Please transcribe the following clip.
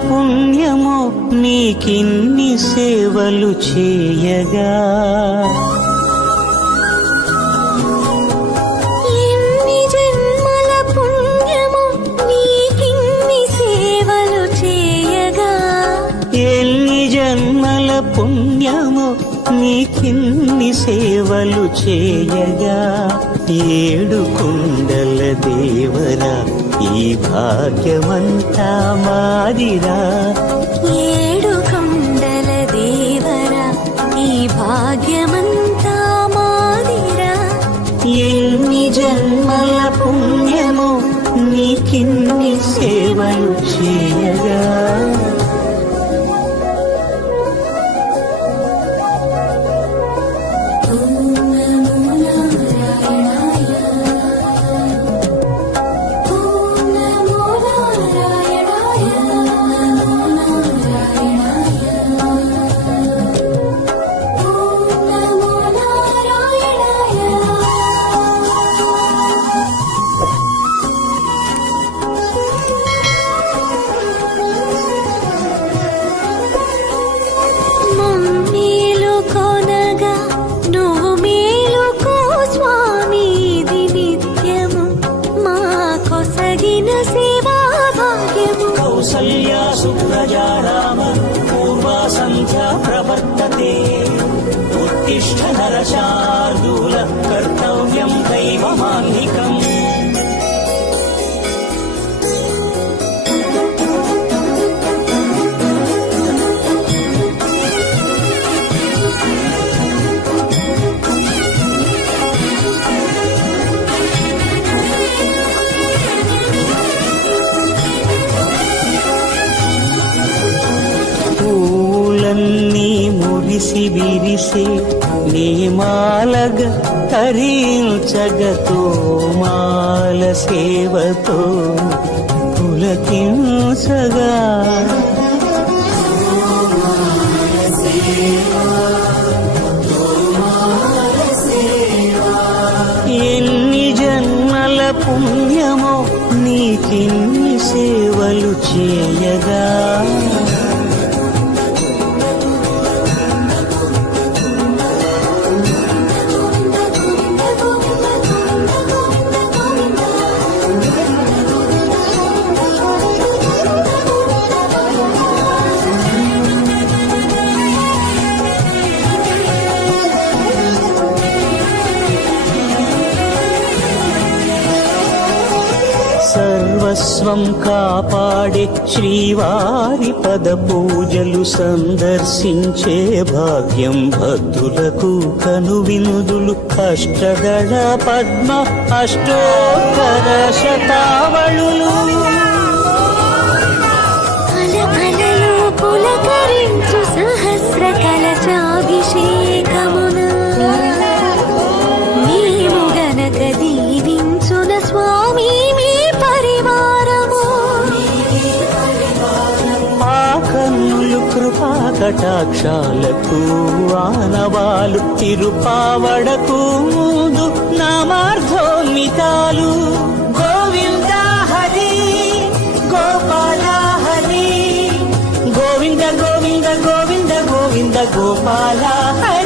పుణ్యమో నీకిన్ని సేవలు చేయగా, ఎన్ని జన్మల పుణ్యమో నీకిన్ని సేవలు చేయగా, ఎన్ని జన్మల పుణ్యమో నీకిన్ని సేవలు చేయగా, ఏడు కుండల దేవరా ఈ భాగ్యమంతా మాదిరా, ఏడు కొండల దేవరా ఈ భాగ్యమంతా మాదిరా, ఎన్ని జన్మల పుణ్యమో నీకిన్ని సేవలు చేయగా. కౌసల్యా సుప్రజా రామ పూర్వా సంధ్యా ప్రవర్తతే, ఉత్తిష్ఠ నరశార్దూల కర్తవ్యం దైవమాన్నికం. పూలన్నీ మురిసి విరిసే నీమాలగ తరించగతో మాల సేవతో పులకించగా, ఎన్ని జన్మల పుణ్యమో నీకిన్ని సేవలు చేయగా, సర్వస్వం కాపాడే శ్రీవారి పద పూజలు సందర్శించే భాగ్యం భక్తులకు కనువినుదులు, అష్టదళ పద్మ అష్టోత్తర శతావళులు, అలకలలో పులకరించు సహస్ర కలశాభిషేకమున నీవు గనక దీవించున స్వామి మీ పరివారము, ఆ కన్నులు కృపా కటాక్షాలకు ఆనవాలు, తిరుపావడకు ముందు నామార్థోన్మితాలు. గోవింద హరి గోపాల హరి, గోవింద గోవింద గోవింద గోవింద గోపాల హరి.